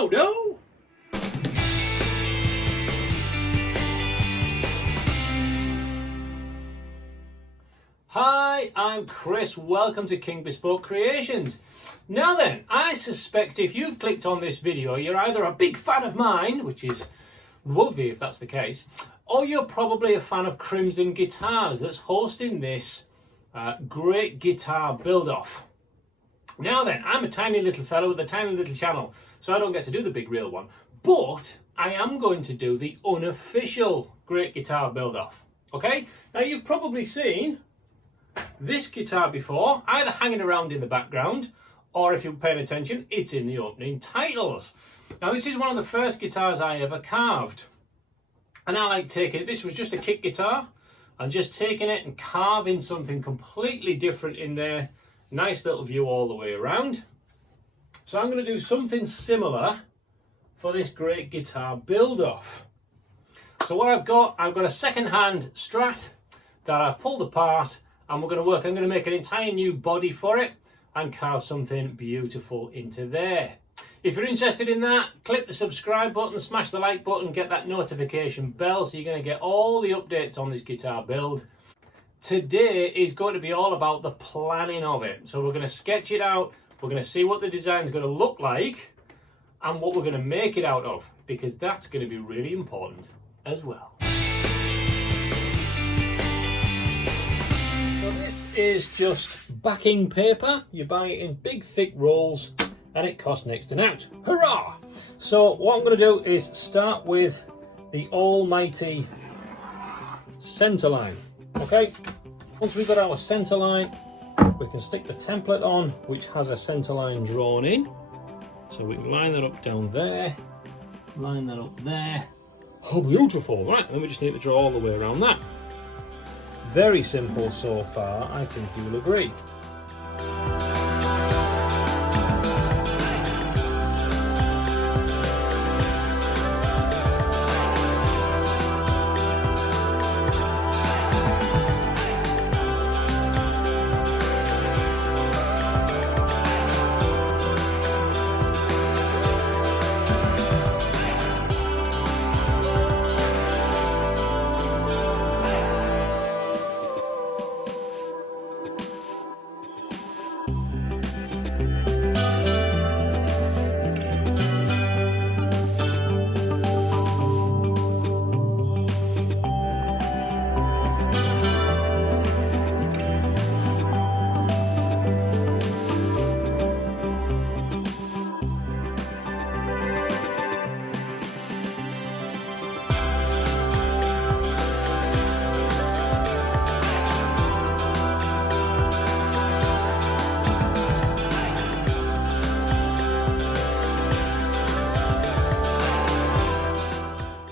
Howdo! Hi, I'm Chris. Welcome to King Bespoke Creations. Now then, I suspect if you've clicked on this video, you're either a big fan of mine, which is lovely if that's the case, or you're probably a fan of Crimson Guitars that's hosting this great guitar build-off. Now then, I'm a tiny little fellow with a tiny little channel, so I don't get to do the big real one, but I am going to do the unofficial great guitar build-off. Okay? Now you've probably seen this guitar before, either hanging around in the background, or if you're paying attention, it's in the opening titles. Now this is one of the first guitars I ever carved. And I like taking it, this was just a kick guitar, and just taking it and carving something completely different in there. Nice little view all the way around. So I'm going to do something similar for this great guitar build-off. So what I've got a second-hand Strat that I've pulled apart, and I'm going to make an entire new body for it and carve something beautiful into there. If you're interested in that, click the subscribe button, smash the like button, get that notification bell so you're going to get all the updates on this guitar build. Today is going to be all about the planning of it. So we're going to sketch it out, we're going to see what the design is going to look like and what we're going to make it out of, because that's going to be really important as well. So this is just backing paper. You buy it in big thick rolls and it costs next to nought. Hurrah! So what I'm going to do is start with the almighty centre line. Okay, once we've got our centre line, we can stick the template on, which has a centre line drawn in. So we can line that up down there, line that up there. Oh, beautiful, right, and then we just need to draw all the way around that. Very simple so far, I think you will agree.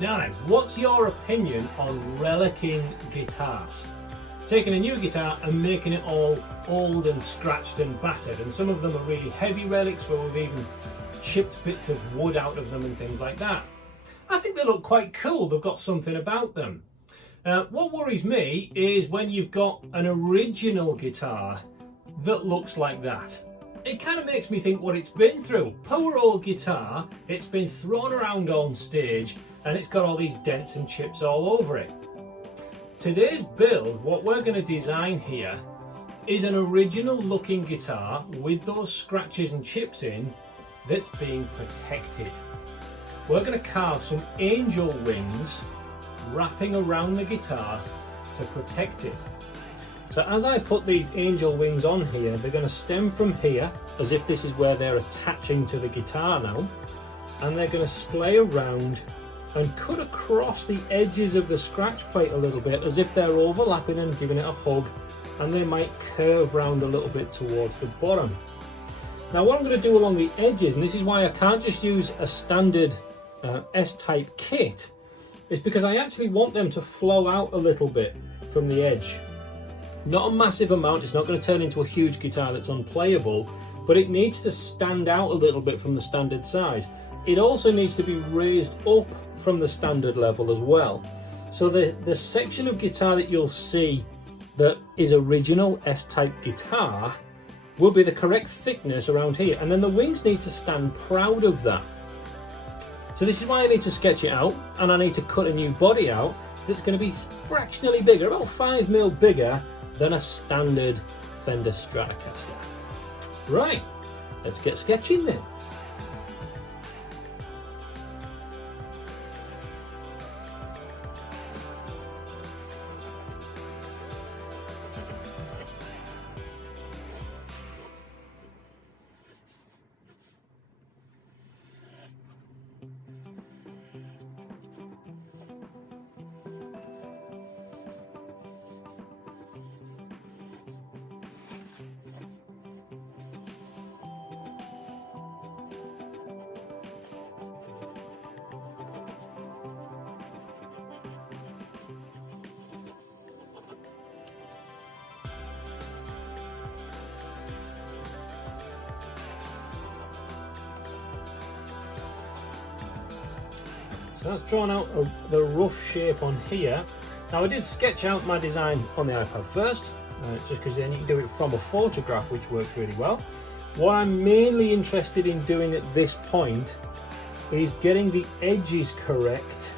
Now then, what's your opinion on relicking guitars? Taking a new guitar and making it all old and scratched and battered, and some of them are really heavy relics where we've even chipped bits of wood out of them and things like that. I think they look quite cool, they've got something about them. What worries me is when you've got an original guitar that looks like that. It kind of makes me think what it's been through. Poor old guitar, it's been thrown around on stage and it's got all these dents and chips all over it. Today's build, what we're going to design here, is an original looking guitar with those scratches and chips in that's being protected. We're going to carve some angel wings wrapping around the guitar to protect it. So as I put these angel wings on here, they're going to stem from here, as if this is where they're attaching to the guitar now, and they're going to splay around and cut across the edges of the scratch plate a little bit, as if they're overlapping and giving it a hug, and they might curve round a little bit towards the bottom. Now what I'm going to do along the edges, and this is why I can't just use a standard S-type kit, is because I actually want them to flow out a little bit from the edge. Not a massive amount, it's not going to turn into a huge guitar that's unplayable, but it needs to stand out a little bit from the standard size. It also needs to be raised up from the standard level as well. So the section of guitar that you'll see that is original S-type guitar will be the correct thickness around here, and then the wings need to stand proud of that. So this is why I need to sketch it out, and I need to cut a new body out that's going to be fractionally bigger, about 5mm bigger than a standard Fender Stratocaster. Right, let's get sketching then. So that's drawn out the rough shape on here. Now I did sketch out my design on the iPad first, just because then you can do it from a photograph, which works really well. What I'm mainly interested in doing at this point is getting the edges correct,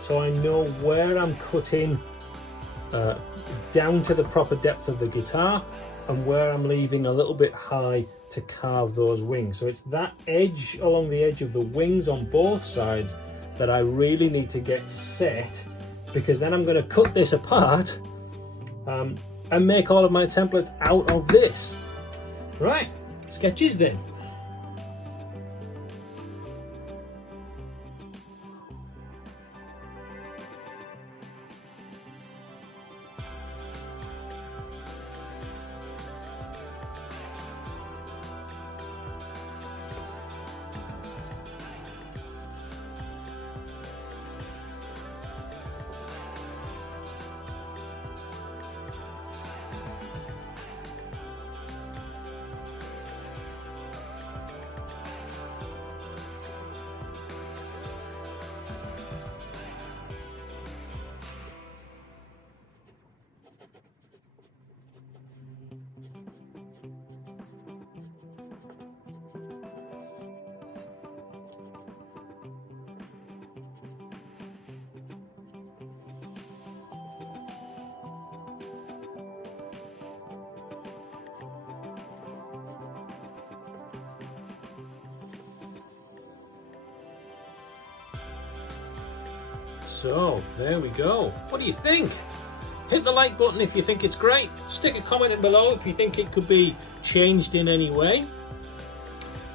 so I know where I'm cutting down to the proper depth of the guitar and where I'm leaving a little bit high to carve those wings. So it's that edge along the edge of the wings on both sides that I really need to get set, because then I'm going to cut this apart and make all of my templates out of this. Right, sketches then. So there we go. What do you think? Hit the like button if you think it's great. Stick a comment in below if you think it could be changed in any way.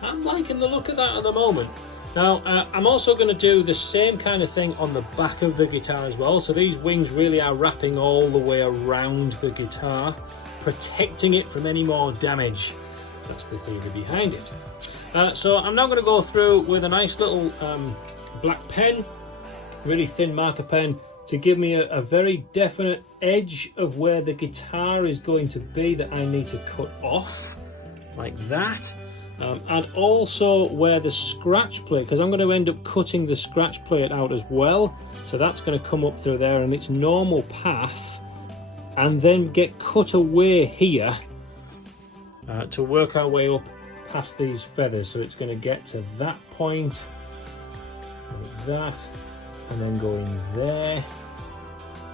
I'm liking the look of that at the moment. Now I'm also going to do the same kind of thing on the back of the guitar as well. So these wings really are wrapping all the way around the guitar, protecting it from any more damage. That's the theory behind it. So I'm now going to go through with a nice little black pen, really thin marker pen, to give me a very definite edge of where the guitar is going to be that I need to cut off, like that. And also where the scratch plate, because I'm going to end up cutting the scratch plate out as well. So that's going to come up through there in its normal path and then get cut away here to work our way up past these feathers. So it's going to get to that point, like that, and then go in there.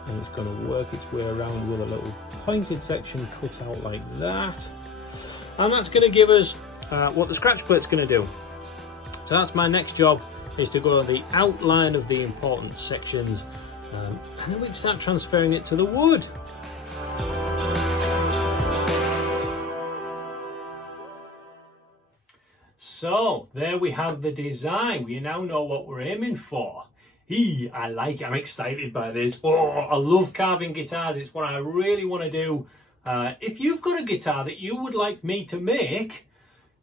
And it's going to work its way around with a little pointed section cut out like that. And that's going to give us what the scratch plate's going to do. So that's my next job, is to go on the outline of the important sections, and then we can start transferring it to the wood. So there we have the design. We now know what we're aiming for. I like it. I'm excited by this. Oh, I love carving guitars. It's what I really want to do. If you've got a guitar that you would like me to make,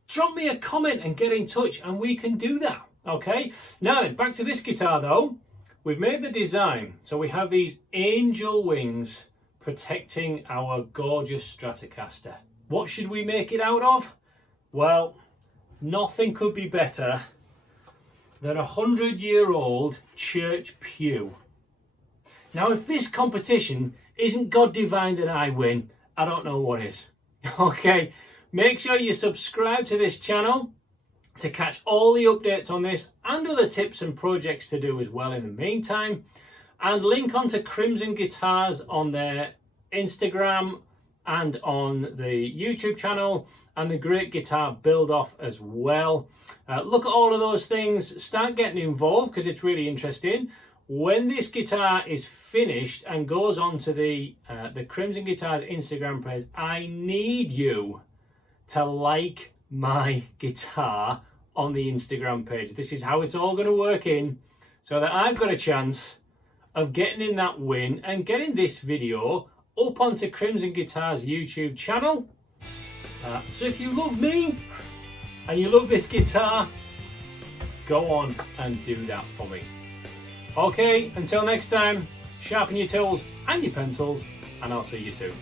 drop me a comment and get in touch and we can do that. Okay, now then, back to this guitar though. We've made the design. So we have these angel wings protecting our gorgeous Stratocaster. What should we make it out of? Well, nothing could be better than a 100-year-old church pew. Now, if this competition isn't God divine that I win, I don't know what is. Okay, make sure you subscribe to this channel, to catch all the updates on this and other tips and projects to do as well in the meantime. And link onto Crimson Guitars on their Instagram and on the YouTube channel, and the Great Guitar Build Off as well. Look at all of those things, start getting involved because it's really interesting. When this guitar is finished and goes onto the Crimson Guitars Instagram page, I need you to like my guitar on the Instagram page. This is how it's all going to work in, so that I've got a chance of getting in that win and getting this video up onto Crimson Guitars YouTube channel. So if you love me and you love this guitar, go on and do that for me. Okay, until next time, sharpen your tools and your pencils, and I'll see you soon.